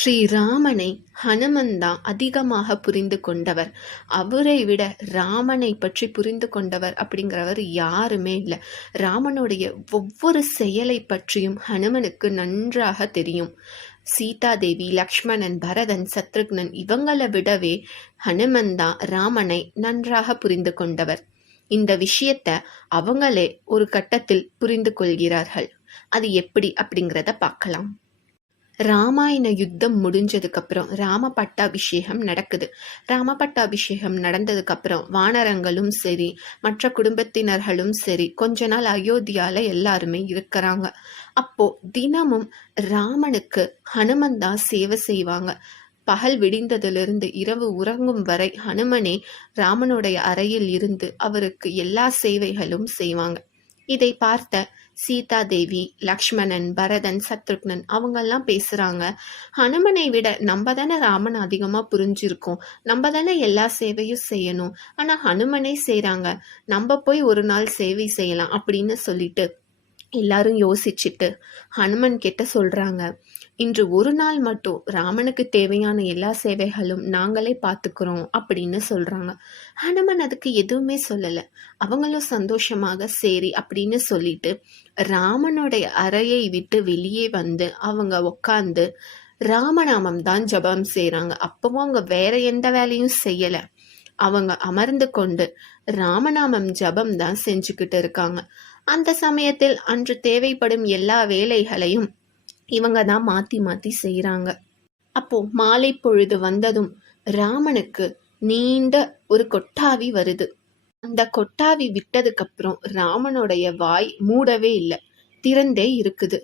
ஸ்ரீராமனை ஹனுமன் தான் அதிகமாக புரிந்து கொண்டவர். அவரை விட ராமனை பற்றி புரிந்து கொண்டவர் அப்படிங்கிறவர் யாருமே இல்லை. ராமனுடைய ஒவ்வொரு செயலை பற்றியும் ஹனுமனுக்கு நன்றாக தெரியும். சீதாதேவி, லக்ஷ்மணன், பரதன், சத்ருக்னன் இவங்களை விடவே ஹனுமன் தான் ராமனை நன்றாக புரிந்து கொண்டவர். இந்த விஷயத்த அவங்களே ஒரு கட்டத்தில் புரிந்து கொள்கிறார்கள். அது எப்படி அப்படிங்கிறத பார்க்கலாம். ராமாயண யுத்தம் முடிஞ்சதுக்கு அப்புறம் ராம பட்டாபிஷேகம் நடக்குது. ராம பட்டாபிஷேகம் நடந்ததுக்கு அப்புறம் வானரங்களும் சரி, மற்ற குடும்பத்தினர்களும் சரி, கொஞ்ச நாள் அயோத்தியால எல்லாருமே இருக்கிறாங்க. அப்போ தினமும் ராமனுக்கு ஹனுமன் தான் சேவை செய்வாங்க. பகல் விடிந்ததிலிருந்து இரவு உறங்கும் வரை ஹனுமனே ராமனுடைய அறையில் இருந்து அவருக்கு எல்லா சேவைகளும் செய்வாங்க. இதை பார்த்த சீதாதேவி, லக்ஷ்மணன், பரதன், சத்ருக்னன் அவங்கெல்லாம் பேசுறாங்க, ஹனுமனை விட நம்ம தானே ராமன் அதிகமா புரிஞ்சிருக்கோம், நம்ம தானே எல்லா சேவையும் செய்யணும், ஆனா ஹனுமனே செய்றாங்க, நம்ம போய் ஒரு நாள் சேவை செய்யலாம் அப்படின்னு சொல்லிட்டு எல்லாரும் யோசிச்சுட்டு ஹனுமன் கிட்ட சொல்றாங்க, இன்று ஒரு நாள் மட்டும் ராமனுக்கு தேவையான எல்லா சேவைகளும் நாங்களே பார்த்துக்கிறோம் அப்படின்னு சொல்றாங்க. ஹனுமன் அதுக்கு எதுவுமே சொல்லல. அவங்களும் சந்தோஷமாக சரி அப்படின்னு சொல்லிட்டு ராமனுடைய அறையை விட்டு வெளியே வந்து அவங்க உக்காந்து ராமநாமம் தான் ஜபம் செய்றாங்க. அப்பவும் அவங்க வேற எந்த வேலையும் செய்யல. அவங்க அமர்ந்து கொண்டு ராமநாமம் ஜபம் தான் செஞ்சுக்கிட்டு இருக்காங்க. அந்த சமயத்தில் அன்று தேவைப்படும் எல்லா வேலைகளையும் இவங்க தான் மாத்தி மாத்தி செய்யறாங்க. அப்போ மாலை பொழுது வந்ததும் ராமனுக்கு நீண்ட ஒரு கொட்டாவி வருது. அந்த கொட்டாவி விட்டதுக்கு அப்புறம் ராமனுடைய வாய் மூடவே இல்லை, திறந்தே இருக்குது.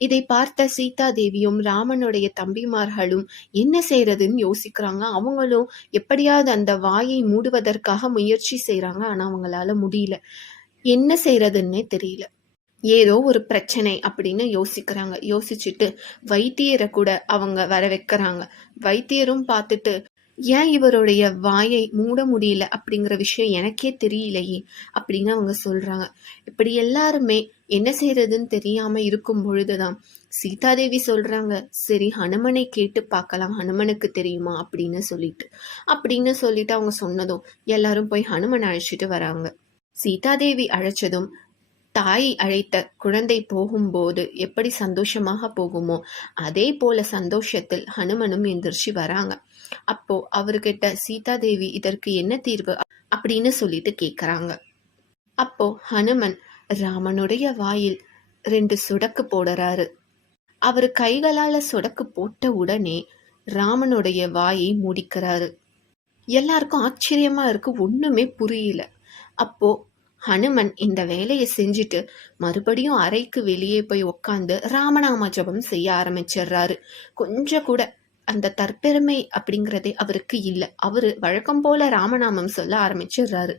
இதை பார்த்த சீதாதேவியும் ராமனுடைய தம்பிமார்களும் என்ன செய்யறதுன்னு யோசிக்கிறாங்க. அவங்களும் எப்படியாவது அந்த வாயை மூடுவதற்காக முயற்சி செய்யறாங்க. ஆனா அவங்களால முடியல. என்ன செய்யறதுன்னே தெரியல. ஏதோ ஒரு பிரச்சனை அப்படின்னு யோசிக்கிறாங்க. யோசிச்சுட்டு வைத்தியரை கூட அவங்க வர வைக்கிறாங்க. வைத்தியரும் பார்த்துட்டு, ஏன் இவருடைய வாயை மூட முடியல அப்படிங்கிற விஷயம் எனக்கே தெரியலையே அப்படின்னு அவங்க சொல்றாங்க. இப்படி எல்லாருமே என்ன செய்யறதுன்னு தெரியாம இருக்கும் பொழுதுதான் சீதாதேவி சொல்றாங்க, சரி ஹனுமனை கேட்டு பார்க்கலாம், ஹனுமனுக்கு தெரியுமா அப்படின்னு சொல்லிட்டு அவங்க சொன்னதும் எல்லாரும் போய் ஹனுமன் அழைச்சிட்டு வராங்க. சீதாதேவி அழைச்சதும் தாய் அழைத்த குழந்தை போகும்போது எப்படி சந்தோஷமாக போகுமோ அதே போல சந்தோஷத்தில் ஹனுமனும் எந்திரிச்சு வராங்க. அப்போ அவர்கிட்ட சீதாதேவி இதற்கு என்ன தீர்வு அப்படின்னு சொல்லிட்டு கேக்குறாங்க. அப்போ ஹனுமன் ராமனுடைய வாயில் 2 சொடக்கு போடுறாரு. அவரு கைகளால சொடக்கு போட்ட உடனே ராமனுடைய வாயை மூடிக்கிறாரு. எல்லாருக்கும் ஆச்சரியமா இருக்கு, ஒண்ணுமே புரியல. அப்போ ஹனுமன் இந்த வேலையை செஞ்சுட்டு மறுபடியும் அறைக்கு வெளியே போய் உக்காந்து ராமநாம ஜபம் செய்ய ஆரம்பிச்சிடுறாரு. கொஞ்சம் கூட அந்த தற்பெருமை அப்படிங்கிறதே அவருக்கு இல்லை. அவரு வழக்கம் போல ராமநாமம் சொல்ல ஆரம்பிச்சிடுறாரு.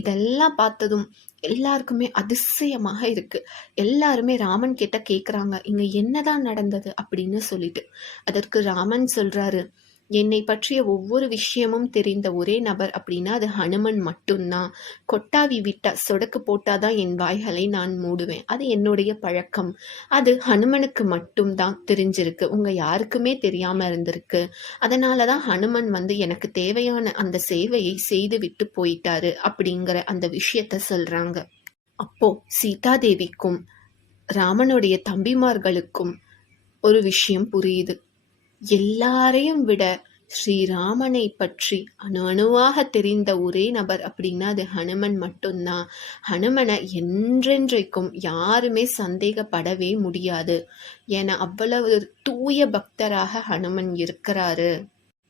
இதெல்லாம் பார்த்ததும் எல்லாருக்குமே அதிசயமாக இருக்கு. எல்லாருமே ராமன் கிட்ட கேக்குறாங்க, இங்க என்னதான் நடந்தது அப்படின்னு சொல்லிட்டு. அதற்கு ராமன் சொல்றாரு, என்னை பற்றிய ஒவ்வொரு விஷயமும் தெரிந்த ஒரே நபர் அப்படின்னா அது ஹனுமன் மட்டும்தான். கொட்டாவி விட்டா சொடக்கு போட்டாதான் என் வாய்களை நான் மூடுவேன். அது என்னுடைய பழக்கம். அது ஹனுமனுக்கு மட்டும்தான் தெரிஞ்சிருக்கு, உங்க யாருக்குமே தெரியாம இருந்திருக்கு. அதனாலதான் ஹனுமன் வந்து எனக்கு தேவையான அந்த சேவையை செய்து விட்டு போயிட்டாரு அப்படிங்கிற அந்த விஷயத்த சொல்றாங்க. அப்போ சீதாதேவிக்கும் ராமனுடைய தம்பிமார்களுக்கும் ஒரு விஷயம் புரியுது. எல்லாரையும் விட ஸ்ரீராமனை பற்றி அணு அணுவாக தெரிந்த ஒரே நபர் அப்படின்னா அது ஹனுமன் மட்டும்தான். ஹனுமனை என்றென்றைக்கும் யாருமே சந்தேகப்படவே முடியாது. ஏன்னா அவ்வளவு தூய பக்தராக ஹனுமன் இருக்கிறாரு.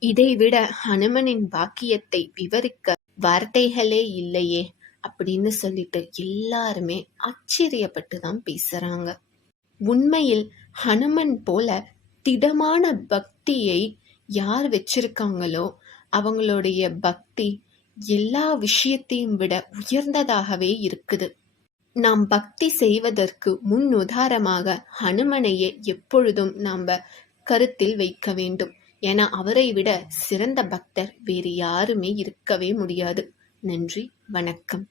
இதை விட ஹனுமனின் பாக்கியத்தை விவரிக்க வார்த்தைகளே இல்லையே அப்படின்னு சொல்லிட்டு எல்லாருமே ஆச்சரியப்பட்டு தான் பேசுறாங்க. உண்மையில் ஹனுமன் போல திடமான பக்தியை யார் வச்சிருக்காங்களோ அவங்களுடைய பக்தி எல்லா விஷயத்தையும் விட உயர்ந்ததாகவே இருக்குது. நாம் பக்தி செய்வதற்கு முன் உதாரணமாக ஹனுமனையே எப்பொழுதும் நாம் கருத்தில் வைக்க வேண்டும். ஏன்னா அவரை விட சிறந்த பக்தர் வேறு யாருமே இருக்கவே முடியாது. நன்றி, வணக்கம்.